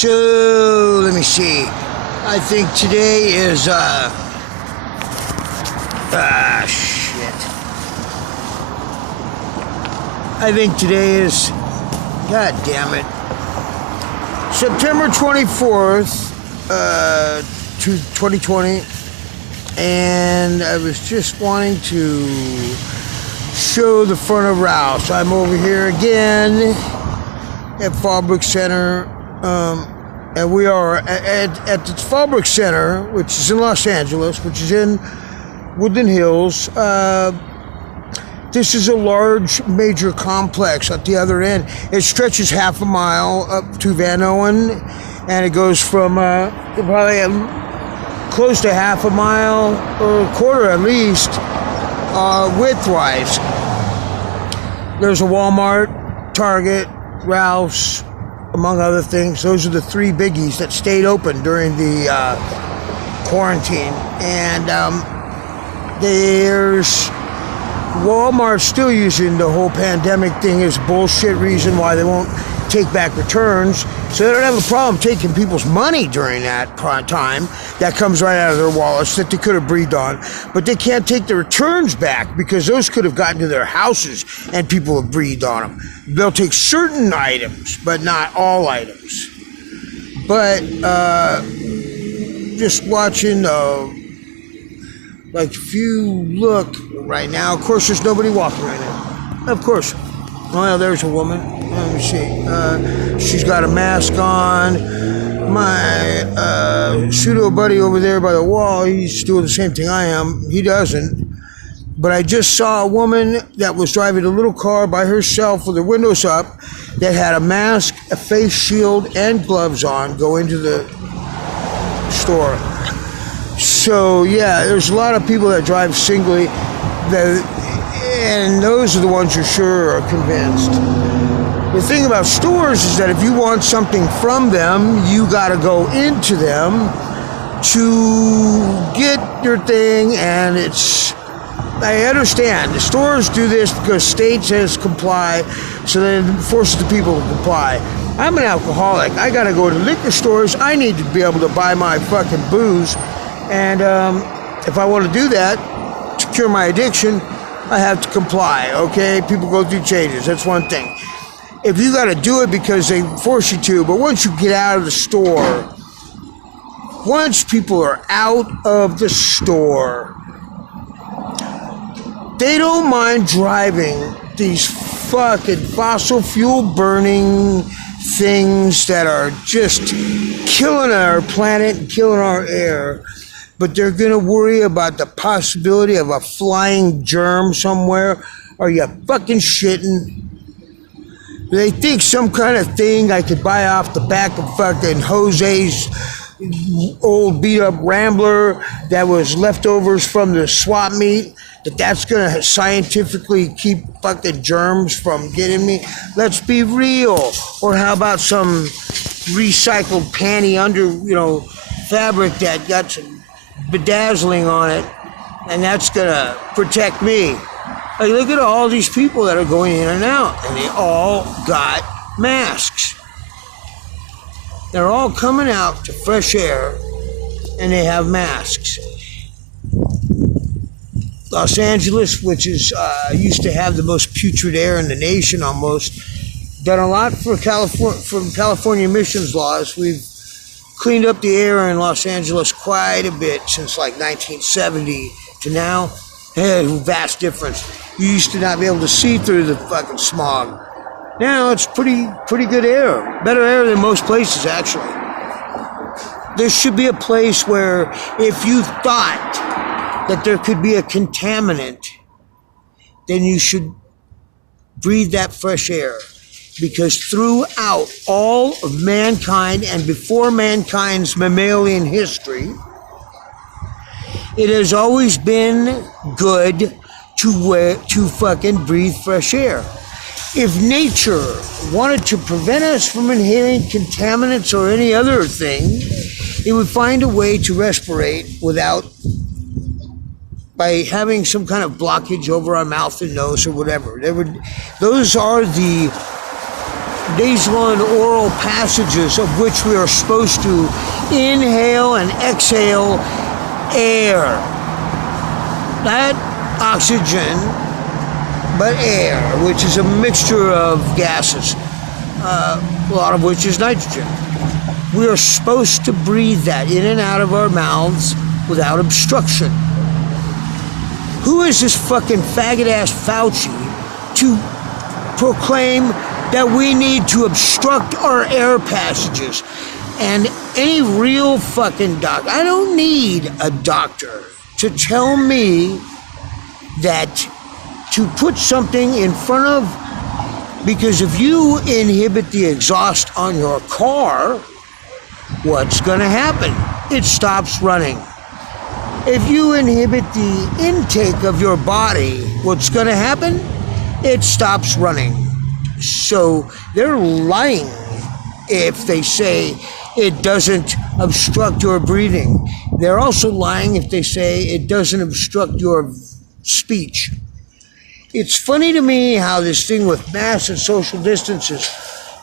So, let me see. I think today is, shit. I think today is, god damn it, September 24th, 2020. And I was just wanting to show the front of Ralph's. I'm over here again at Fallbrook Center, and we are at the Fallbrook Center, which is in Los Angeles, which is in Woodland Hills. This is a large major complex at the other end. It stretches half a mile up to Van Owen, and it goes from probably close to half a mile or a quarter at least widthwise. There's a Walmart, Target, Ralph's, among other things. Those are the three biggies that stayed open during the quarantine. And there's Walmart still using the whole pandemic thing as bullshit reason why they won't take back returns. So they don't have a problem taking people's money during that time. That comes right out of their wallets that they could have breathed on. But they can't take the returns back because those could have gotten to their houses and people have breathed on them. They'll take certain items, but not all items. But just watching, like if you look right now, of course there's nobody walking right now. Of course. Well, there's a woman. Let me see. She's got a mask on. My pseudo buddy over there by the wall, he's doing the same thing I am. He doesn't. But I just saw a woman that was driving a little car by herself with her windows up that had a mask, a face shield, and gloves on go into the store. So, yeah, there's a lot of people that drive singly, and those are the ones you're sure are convinced. The thing about stores is that if you want something from them, you got to go into them to get your thing, and I understand. The stores do this because state says comply, so then it forces the people to comply. I'm an alcoholic. I got to go to liquor stores. I need to be able to buy my fucking booze, and if I want to do that to cure my addiction, I have to comply, okay? People go through changes. That's one thing. If you got to do it because they force you to, but once you get out of the store, once people are out of the store, they don't mind driving these fucking fossil fuel burning things that are just killing our planet and killing our air. But they're going to worry about the possibility of a flying germ somewhere. Are you fucking shitting? They think some kind of thing I could buy off the back of fucking Jose's old beat-up Rambler that was leftovers from the swap meet, that's going to scientifically keep fucking germs from getting me? Let's be real. Or how about some recycled panty fabric that got some bedazzling on it, and that's gonna protect me. Like, look at all these people that are going in and out, and they all got masks. They're all coming out to fresh air, and they have masks. Los Angeles, which is used to have the most putrid air in the nation almost, done a lot for California emissions laws. We've cleaned up the air in Los Angeles quite a bit since like 1970 to now. Vast difference. You used to not be able to see through the fucking smog. Now it's pretty good air. Better air than most places, actually. There should be a place where if you thought that there could be a contaminant, then you should breathe that fresh air. Because throughout all of mankind and before mankind's mammalian history, it has always been good to fucking breathe fresh air. If nature wanted to prevent us from inhaling contaminants or any other thing, it would find a way to respirate by having some kind of blockage over our mouth and nose or whatever. Those are the nasal and oral passages of which we are supposed to inhale and exhale air. Not oxygen, but air, which is a mixture of gases, a lot of which is nitrogen. We are supposed to breathe that in and out of our mouths without obstruction. Who is this fucking faggot-ass Fauci to proclaim that we need to obstruct our air passages? And any real fucking doctor, I don't need a doctor to tell me that to put something in front of, because if you inhibit the exhaust on your car, what's gonna happen? It stops running. If you inhibit the intake of your body, what's gonna happen? It stops running. So they're lying if they say it doesn't obstruct your breathing. They're also lying if they say it doesn't obstruct your speech. It's funny to me how this thing with masks and social distances,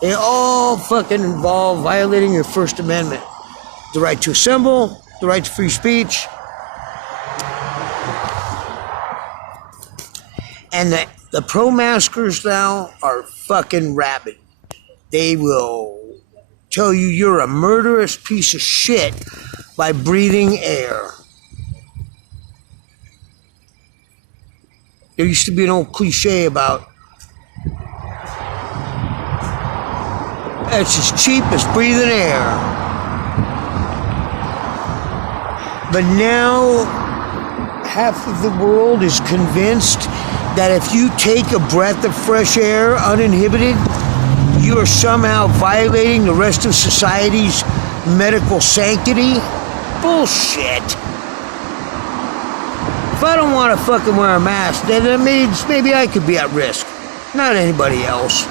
they all fucking involve violating your First Amendment. The right to assemble, the right to free speech. And the pro-maskers now are fucking rabid. They will tell you you're a murderous piece of shit by breathing air. There used to be an old cliche about it's as cheap as breathing air. But now half of the world is convinced that if you take a breath of fresh air uninhibited, you are somehow violating the rest of society's medical sanctity. Bullshit. If I don't want to fucking wear a mask, then that means maybe I could be at risk, not anybody else.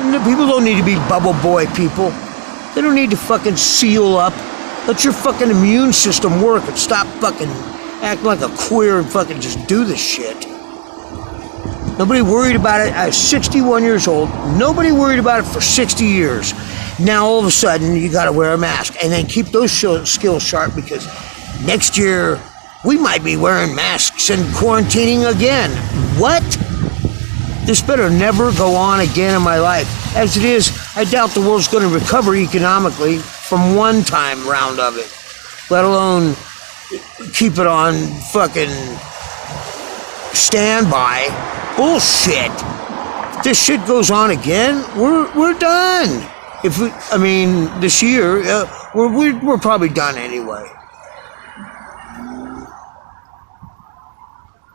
And the people don't need to be bubble boy people. They don't need to fucking seal up. Let your fucking immune system work and stop fucking acting like a queer and fucking just do this shit. Nobody worried about it. I was 61 years old. Nobody worried about it for 60 years. Now all of a sudden you gotta wear a mask and then keep those skills sharp, because next year we might be wearing masks and quarantining again. What? This better never go on again in my life. As it is, I doubt the world's going to recover economically from one time round of it, let alone keep it on fucking standby. Bullshit. If this shit goes on again, we're done. This year, we're probably done anyway.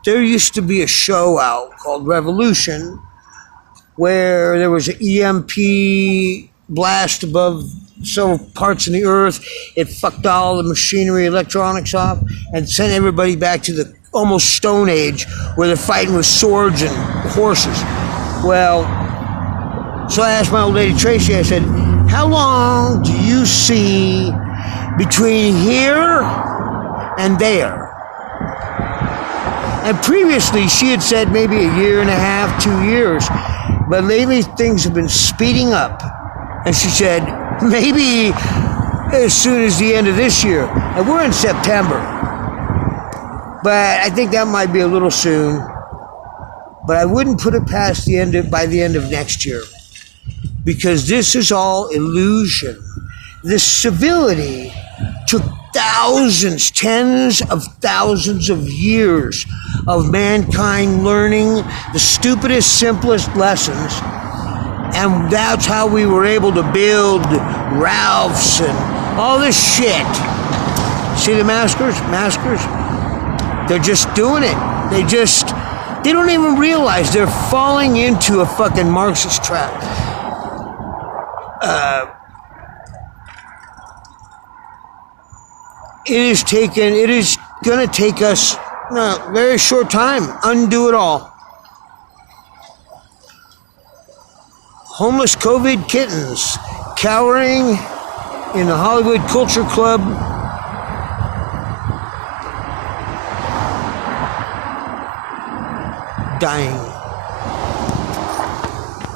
There used to be a show out called Revolution where there was an EMP blast above several parts of the earth. It fucked all the machinery, electronics off, and sent everybody back to the almost Stone Age where they're fighting with swords and horses. Well, so I asked my old lady Tracy, I said, how long do you see between here and there? And previously, she had said maybe a year and a half, 2 years. But lately, things have been speeding up. And she said, maybe as soon as the end of this year. And we're in September. But I think that might be a little soon. But I wouldn't put it past by the end of next year. Because this is all illusion. This civility took thousands, tens of thousands of years of mankind learning the stupidest, simplest lessons. And that's how we were able to build Ralphs and all this shit. See the maskers? They're just doing it. They don't even realize they're falling into a fucking Marxist trap. It is going to take us a very short time, undo it all. Homeless COVID kittens cowering in the Hollywood Culture Club. Dying.